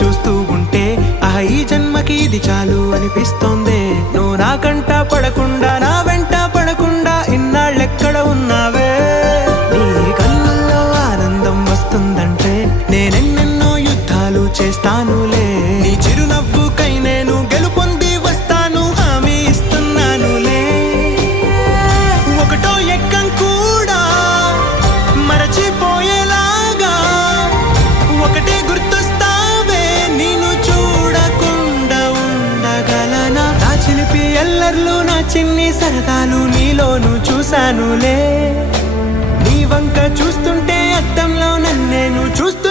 చూస్తూ ఉంటే ఈ జన్మకి ఇది చాలు అనిపిస్తోంది. నువ్వు నా కంట పడకుండా నా వెంట పడకుండా ఇన్నాళ్ళెక్కడ ఉన్నావే? నీ కళ్ళల్లో ఆనందం వస్తుందంటే నేనెన్నెన్నో యుద్ధాలు చేస్తానులే. నీ చిరునవ్వుకై నేను గెలుపొంది వస్తాను, హామీ ఇస్తున్నానులే. ఒకటో ఎక్కం కూడా మరచిపోయేలాగా ఒకటే గుర్తొస్తావే, నేను చూడకుండా ఉండగలనా? నా చిలిపి ఎల్లర్లు నా చిన్ని సరదాలు నీలోను చూశానులే. నీ వంక చూస్తుంటే అద్దంలో నన్నేను చూస్తూ